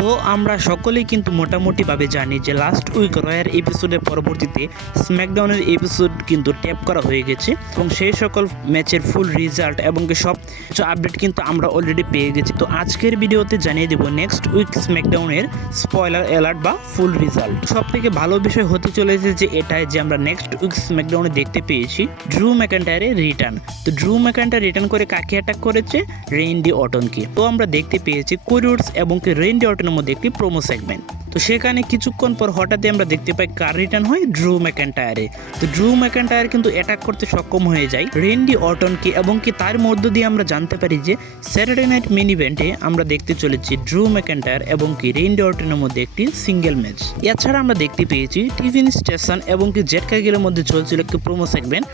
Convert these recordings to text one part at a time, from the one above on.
তো আমরা সকলেই কিন্তু মোটামুটিভাবে জানি যে লাস্ট উইক রয়ের এপিসোডের পরবর্তীতে স্ম্যাকডাউনের এপিসোড কিন্তু ট্যাপ করা হয়ে গেছে এবং সেই সকল ম্যাচের ফুল রেজাল্ট এবং সব কিছু আপডেট কিন্তু আমরা অলরেডি পেয়ে গেছি। তো আজকের ভিডিওতে জানিয়ে দেবো নেক্সট উইক স্ম্যাকডাউনের স্পয়লার অ্যালার্ট বা ফুল রেজাল্ট। সব থেকে ভালো বিষয় হতে চলেছে যে এটাই যে আমরা নেক্সট উইক স্ম্যাকডাউনে দেখতে পেয়েছি ড্রু ম্যাকইন্টায়ারের রিটার্ন। তো ড্রু ম্যাকইন্টায়ার রিটার্ন করে কাকে অ্যাটাক করেছে? রেইনডি অর্টনকে। তো আমরা দেখতে পেয়েছি কোডি রোডস এবং রেইনডি অর্টনের মধ্যে একটি প্রোমো সেগমেন্ট। তো সেখানে কিছুক্ষণ পর হঠাৎই আমরা দেখতে পাই কার রিটার্ন হয়? ড্রু ম্যাকইন্টায়ারে। তো ড্রু ম্যাকইন্টায়ার কিন্তু অ্যাটাক করতে সক্ষম হয়ে যায় রেইনডি অর্টনকে এবং তার মধ্য দিয়ে আমরা জানতে পারি যে স্যাটারডে নাইট মেইন ইভেন্টে আমরা দেখতে চলেছি ড্রু ম্যাকইন্টায়ার এবং রেইনডি অর্টনের মধ্যে একটি সিঙ্গেল ম্যাচ। এছাড়া আমরা দেখতে পেয়েছি টিফিন স্টেশন এবং জেড কারগিলের মধ্যে চলছিল একটি প্রোমো সেগমেন্ট।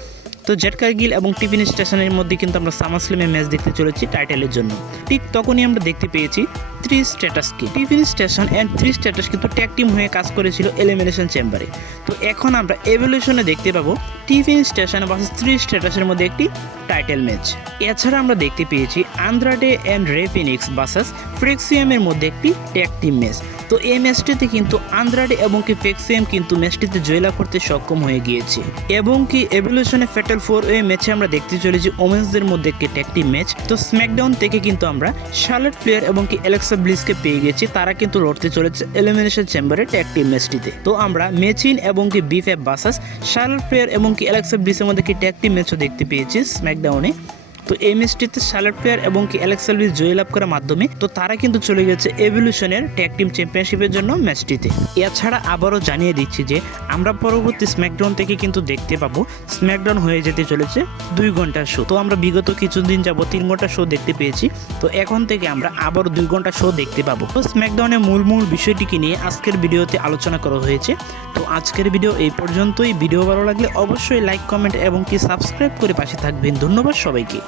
তো জেড কারগিল এবং টিফিন স্টেশনের মধ্যে কিন্তু আমরা সামারস্ল্যামে ম্যাচ দেখতে চলেছি টাইটেলের জন্য। ঠিক তখনই আমরা দেখতে পেয়েছি থ্রি স্ট্যাটাসকে। Tiffin station and three status কিন্তু ট্যাগ টিম হয়ে কাজ করেছিল এলিমিনেশন চেম্বারে। তো এখন আমরা এভলিউশনে দেখতে পাবো টিফিন স্টেশন ভার্সেস থ্রি স্ট্যাটাসের মধ্যে একটি টাইটেল ম্যাচ। এছাড়া আমরা দেখতে পেয়েছি আন্দ্রাডে অ্যান্ড রে ফিনিক্স ভার্সেস ফ্রেক্সিয়ামের মধ্যে একটি ট্যাগ টিম ম্যাচ। তো এই ম্যাচটিতে কিন্তু আন্দ্রাডে এবং ফ্রেক্সিয়াম কিন্তু ম্যাচটিতে জয়লাভ করতে সক্ষম হয়ে গিয়েছে এবং এভলিউশনে ফ্যাটাল 4-ওয়ে ম্যাচে আমরা দেখতে চলেছি ওমেন্সদের মধ্যে একটি ট্যাগ টিম ম্যাচ। তো স্ম্যাকডাউন থেকে কিন্তু আমরা শার্লট ফ্লেয়ার এবং অ্যালেক্সা ব্লিসকে পেয়ে গেছি। তারা কিন্তু লড়তে চলেছে এলিমিনেশন চেম্বারে ট্যাগ টিম ম্যাচটিতে। তো আমরা মেচিন এবং বিফএফ ভার্সেস শার্লট ফ্লেয়ার এবং অ্যালেক্সা ব্লিসের মধ্যে একটি ট্যাগ টিম ম্যাচও দেখতে পেয়েছি স্ম্যাকডাউনে। তো এই ম্যাচটিতে শার্লট ফ্লেয়ার এবং অ্যালেক্সা ব্লিস জয়লাভ করার মাধ্যমে তো তারা কিন্তু চলে গেছে এভলিউশনের ট্যাগ টিম চ্যাম্পিয়নশিপের জন্য ম্যাচটিতে। এছাড়া আবারও জানিয়ে দিচ্ছি যে আমরা পরবর্তী স্ম্যাকডাউন থেকে কিন্তু দেখতে পাবো স্ম্যাকডাউন হয়ে যেতে চলেছে 2 ঘন্টার শো। তো আমরা বিগত কিছুদিন যাব 3 ঘন্টা শো দেখতে পেয়েছি। তো এখন থেকে আমরা আবারও 2 ঘন্টা শো দেখতে পাবো। তো স্ম্যাকডাউনের মূল বিষয়টিকে নিয়ে আজকের ভিডিওতে আলোচনা করা হয়েছে। তো আজকের ভিডিও এই পর্যন্তই। ভিডিও ভালো লাগলে অবশ্যই লাইক, কমেন্ট এবং সাবস্ক্রাইব করে পাশে থাকবেন। ধন্যবাদ সবাইকে।